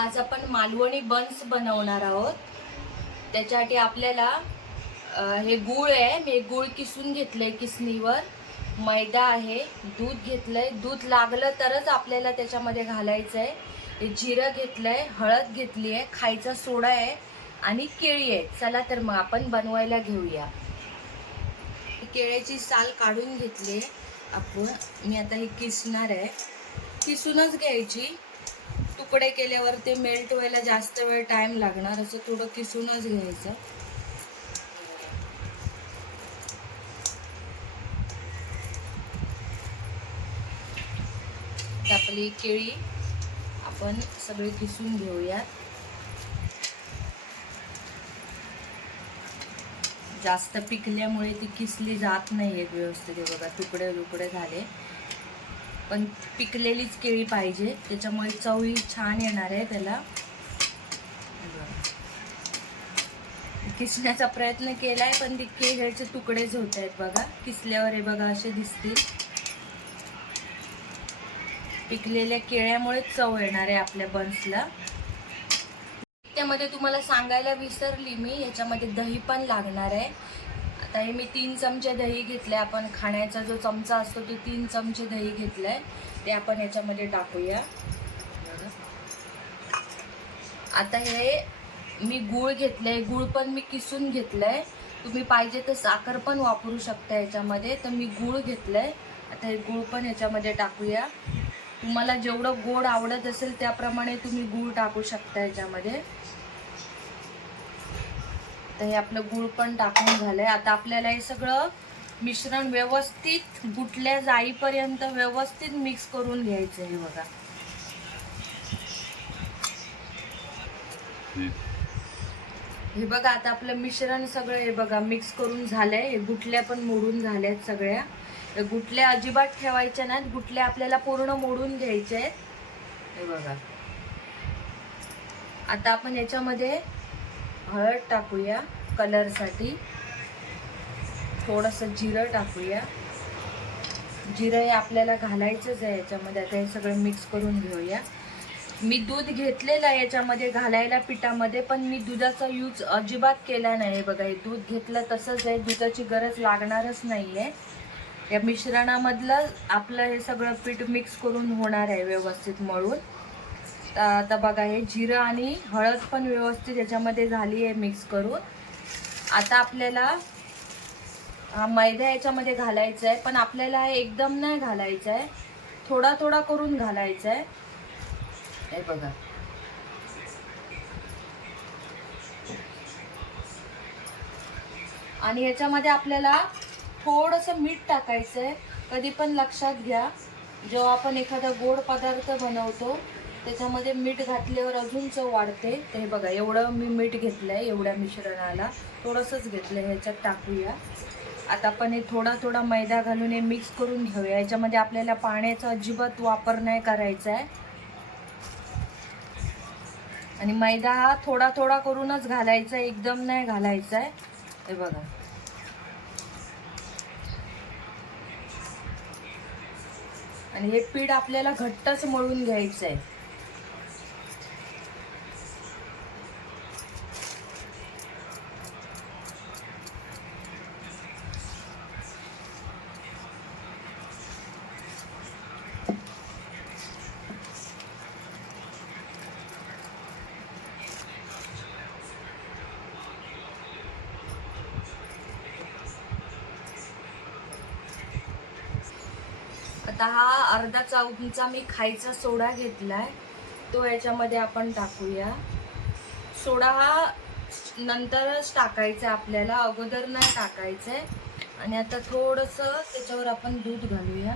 आज आपण मालवणी बन्स बनवणार आहोत. त्याच्यासाठी आपल्याला हे गूळ आहे. मी गूळ किसून घेतलंय किसणीवर. मैदा आहे दूध घेतलंय. दूध लागलं तरच आपल्याला त्याच्यामध्ये घालायचं आहे हे जिरं घेतलंय हळद घेतली आहे खायचा सोडा आहे आणि केळी आहे. चला तर मग आपण बनवायला घेऊया. केळ्याची साल काढून घेतली आपण. मी आता हे किसणार आहे. किसूनच घ्यायची. तुकडे केल्यावर ते मेल्ट व्हायला जास्त वेळ टाइम लागणार असं थोडं किसूनच घ्यायचं. आपली केळी आपण सगळी किसून घेऊयात. जास्त पिकल्यामुळे ती किसली जात नाही आहेत व्यवस्थित बघा तुकडे तुकडे झाले. पण पिकलेलीच केळी पाहिजे. त्याच्यामुळे चवही छान येणार आहे त्याला. किसण्याचा प्रयत्न केलाय पण ती केळ्याचे तुकडेच होत आहेत बघा. किसल्यावर हे बघा असे दिसतील. पिकलेल्या केळ्यामुळे चव येणार आहे आपल्या बन्सला. त्यामध्ये तुम्हाला सांगायला विसरली मी याच्यामध्ये दही पण लागणार आहे. आता हे मी तीन चमचे दही घेतले आपण खाण्याचा जो चमचा असतो तो तीन चमचे दही घेतलंय ते आपण याच्यामध्ये टाकूया. आता हे मी गूळ घेतलंय गूळ पण मी किसून घेतलंय. तुम्ही पाहिजे तर साखर पण वापरू शकता याच्यामध्ये तर मी गूळ घेतलंय. आता हे गूळ पण याच्यामध्ये टाकूया. तुम्हाला जेवढं गोड आवडत असेल त्याप्रमाणे तुम्ही गूळ टाकू शकता याच्यामध्ये. आता हे आपलं गूळ पण टाकून झालंय. आता आपल्याला हे सगळं मिश्रण व्यवस्थित गुटल्या जाईपर्यंत व्यवस्थित मिक्स करून घ्यायचं हे बघा. हे बघा आता आपलं मिश्रण सगळं हे बघा मिक्स करून झालंय. हे गुटल्या पण मोडून झाल्यात सगळ्या. गुटल्या अजिबात ठेवायच्या नाहीत. गुटल्या आपल्याला पूर्ण मोडून घ्यायच्या आहेत हे बघा. आता आपण याच्यामध्ये हळद टाकूया कलरसाठी. थोडंसं जिरं टाकूया. जिरं हे आपल्याला घालायचंच आहे याच्यामध्ये. आता हे सगळं मिक्स करून घेऊया. मी दूध घेतलेलं आहे याच्यामध्ये घालायला पिठामध्ये पण मी दुधाचा यूज अजिबात केला नाही. आहे बघा हे दूध घेतलं तसंच आहे. दुधाची गरज लागणारच नाही आहे या मिश्रणामधलं आपलं हे सगळं पीठ मिक्स करून होणार आहे व्यवस्थित मळून. आता बघा हे जिरं आणि हळद पण व्यवस्थित याच्यामध्ये झाली आहे मिक्स करून. आता आपल्याला मैदा याच्यामध्ये घालायचा आहे पण आपल्याला हे एकदम नाही घालायचं आहे. थोडा थोडा करून घालायचा आहे. हे बघा. आणि याच्यामध्ये आपल्याला थोडंसं मीठ टाकायचं आहे. कधी पण लक्षात घ्या. जेव्हा आपण एखादा गोड पदार्थ बनवतो त्याच्यामध्ये मीठ घातल्यावर अजून चव वाढते. ते हे बघा एवढं मी मीठ घेतलं आहे एवढ्या मिश्रणाला. थोडंसंच घेतलं आहे ह्याच्यात टाकूया. आता आपण हे थोडा थोडा मैदा घालून हे मिक्स करून घेऊया. याच्यामध्ये आपल्याला पाण्याचा अजिबात वापर नाही करायचा आहे. आणि मैदा हा थोडा थोडा करूनच घालायचा आहे एकदम नाही घालायचा आहे. हे बघा. आणि हे पीठ आपल्याला घट्टच मळून घ्यायचं आहे. आता हा अर्धा चमचा मी खायचा सोडा घेतलाय. तो याच्यामध्ये आपण टाकूया. सोडा हा नंतरच टाकायचा आहे आपल्याला. अगोदर नाही टाकायचं. आहे आणि आता थोडंसं त्याच्यावर आपण दूध घालूया.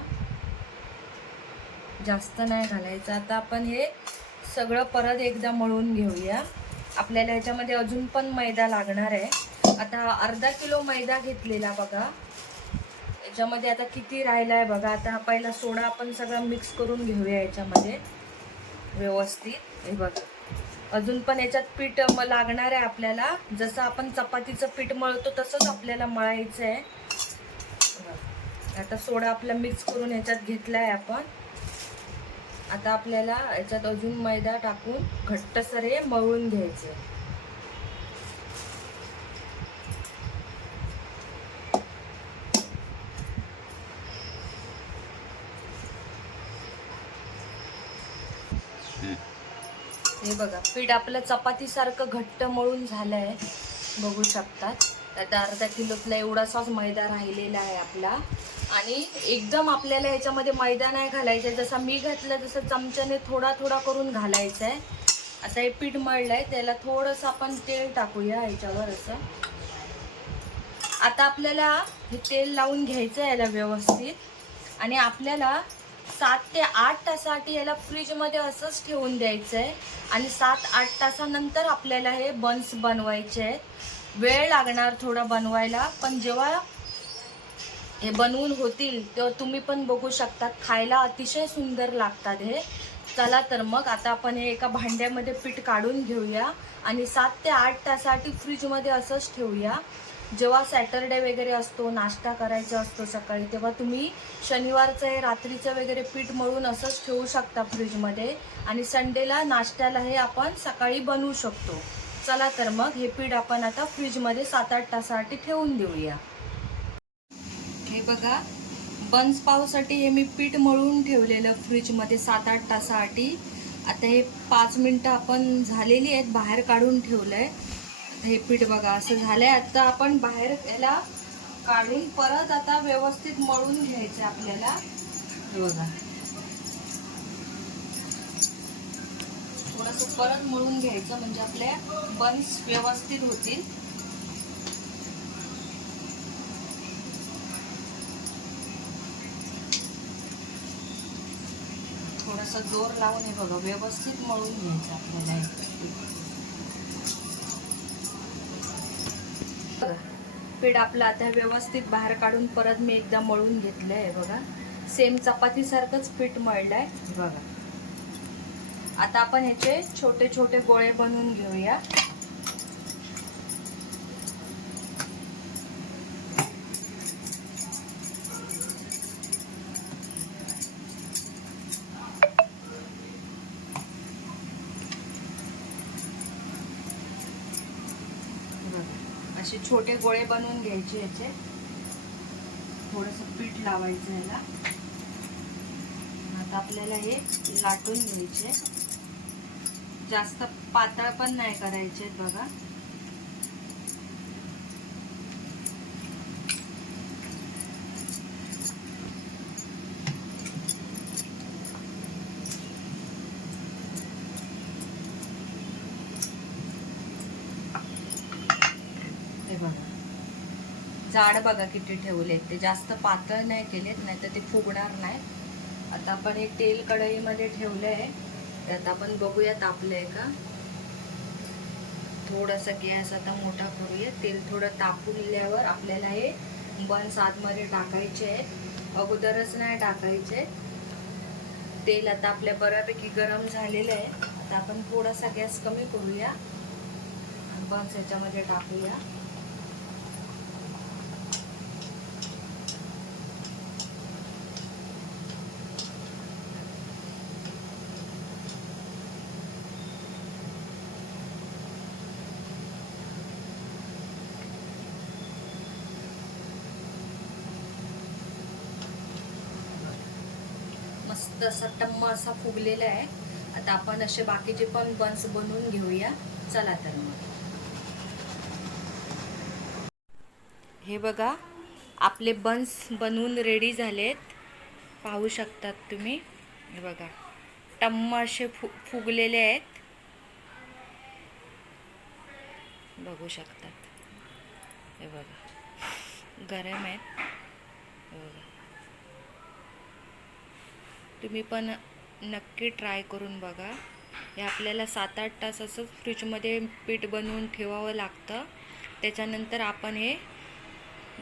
जास्त नाही घालायचं. आता आपण हे सगळं परत एकदा मळून घेऊया. आपल्याला याच्यामध्ये अजून पण मैदा लागणार आहे. आता अर्धा किलो मैदा घेतलेला बघा. याच्यामध्ये आता किती राहिला आहे बघा आता हा पहिला सोडा आपण सगळा मिक्स करून घेऊया याच्यामध्ये. व्यवस्थित. हे बघा. अजून पण याच्यात पीठ लागणार आहे आपल्याला. जसं आपण चपातीचं पीठ मळतो तसंच आपल्याला मळायचं आहे आता सोडा आपला मिक्स करून याच्यात घेतला आहे आपण. आता आपल्याला याच्यात अजून मैदा टाकून घट्टसर हे मळून घ्यायचे. हे बघा पीठ आपलं चपातीसारखं घट्ट मळून झालं आहे बघू शकतात. आता अर्धा किलोतला एवढासाच मैदा राहिलेला आहे आपला. आणि एकदम आपल्याला ह्याच्यामध्ये मैदा नाही घालायचा आहे. जसा मी घातलं तसं चमच्याने थोडा थोडा करून घालायचा आहे आता हे पीठ मळलं आहे त्याला थोडंसं आपण तेल टाकूया ह्याच्यावर असं. आता आपल्याला हे तेल लावून घ्यायचं आहे याला व्यवस्थित. आणि आपल्याला सात ते आठ तासासाठी याला फ्रीजमध्ये असंच ठेवून द्यायचं आहे आणि सात आठ तासानंतर आपल्याला हे बन्स बनवायचे आहेत. वेळ लागणार थोडा बनवायला पण जेव्हा हे बनवून होतील तेव्हा तुम्ही पण बघू शकता खायला अतिशय सुंदर लागतात हे. चला तर मग आता आपण हे एका भांड्यामध्ये पीठ काढून घेऊया. आणि सात ते आठ तासासाठी फ्रीजमध्ये असंच ठेवूया. जेव्हा सॅटरडे वगैरे असतो नाश्ता करायचा असतो सकाळी तेव्हा तुम्ही शनिवारचं हे रात्रीचं वगैरे पीठ मळून असंच ठेवू शकता फ्रीजमध्ये. आणि संडेला नाश्त्याला हे आपण सकाळी बनवू शकतो. चला तर मग हे पीठ आपण आता फ्रीजमध्ये सात आठ तासासाठी ठेवून देऊया. हे बघा बन्स पावसाठी हे मी पीठ मळून ठेवलेलं फ्रीजमध्ये सात आठ तासासाठी. आता हे पाच मिनटं आपण झालेली आहेत बाहेर काढून ठेवलं आहे हे पीठ बघा असं झालंय. आता आपण बाहेर याला काढून परत आता व्यवस्थित मळून घ्यायचं आपल्याला. हे बघा. थोडंसं परत मळून घ्यायचं म्हणजे आपल्या बन्स व्यवस्थित होतील. थोडंसं जोर लावून हे बघा व्यवस्थित मळून घ्यायचं आपल्याला बघा पीठ आपलं आता व्यवस्थित बाहेर काढून परत मी एकदा मळून घेतलंय हे बघा. सेम चपातीसारखंच पीठ मळलंय. हे बघा. आता आपण ह्याचे छोटे छोटे गोळे बनवून घेऊया. छोटे गोळे बनवून घ्यायचे याचे. थोडस पीठ लावायचं याला. आता आपल्याला हे लाटून घ्यायचे. जास्त पातळ पण नाही करायचे बघा हे बघा जाड बघा किती ठेवलेत. ते जास्त पातळ नाही केलेत नाही तर ते फुगणार नाही. आता आपण हे तेल कढईमध्ये ठेवलं आहे त्यात आपण बघूया तापलं आहे का थोडासा गॅस आता मोठा करूया. तेल थोडं तापूनल्यावर आपल्याला हे बन्स आतमध्ये टाकायचे आहेत. अगोदरच नाही टाकायचे. तेल आता आपल्या बऱ्यापैकी गरम झालेलं आहे. आता आपण थोडासा गॅस कमी करूया. बन्स याच्यामध्ये टाकूया. मस्त असा टम्म असा फुगलेला आहे. आता आपण असे बाकीचे पण बन्स बनवून घेऊया. चला तर मग. हे बघा आपले बन्स बनवून रेडी झालेत. पाहू शकतात तुम्ही. हे बघा टम्म असे फु फुगलेले आहेत. बघू शकतात. हे बघा गरम आहेत. हे बघा. तुम्ही पण नक्की ट्राय करून बघा. हे आपल्याला सात आठ तास असंच फ्रीजमध्ये पीठ बनवून ठेवावं लागतं. त्याच्यानंतर आपण हे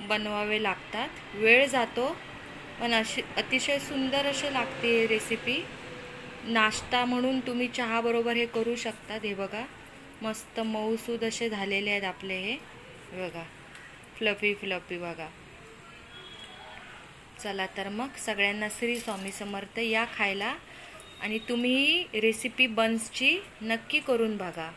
बनवावे लागतात. वेळ जातो पण अशी अतिशय सुंदर अशी लागते हे रेसिपी नाश्ता म्हणून तुम्ही चहाबरोबर हे करू शकतात हे बघा. मस्त मऊसूद असे झालेले आहेत आपले हे. हे बघा. फ्लफी फ्लफी बघा. चला तर मग सगळ्यांना श्री स्वामी समर्थ या खायला आणि तुम्ही रेसिपी बन्सची नक्की करून बघा.